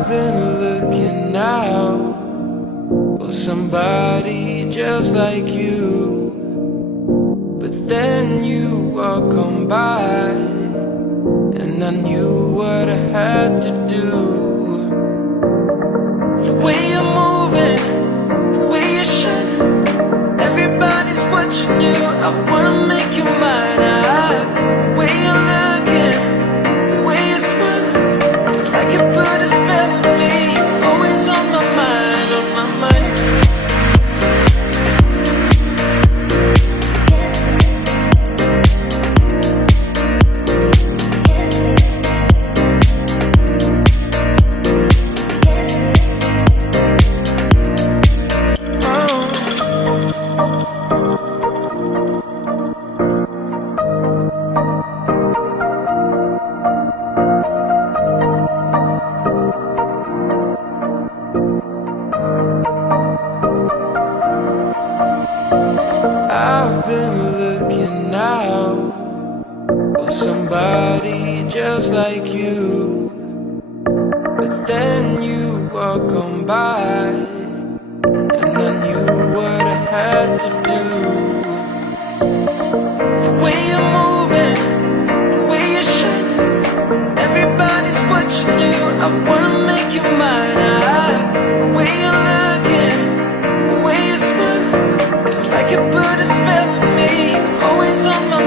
I've been looking out for somebody just like you, but then you walk on by, and I knew what I had to do. The way you're moving, the way you shine, everybody's watching you. I wanna make you mine. The way you're looking, the way you smile, it's like you put a spell on me. You're always on my mind, on my mind. I've been looking out for somebody just like you, but then you walk on by, and I knew what I had to do. The way you're moving, the way you shine, everybody's watching you. I wanna make you mine. The way you're looking, the way you smile, it's like you put a spell on me. You're always on my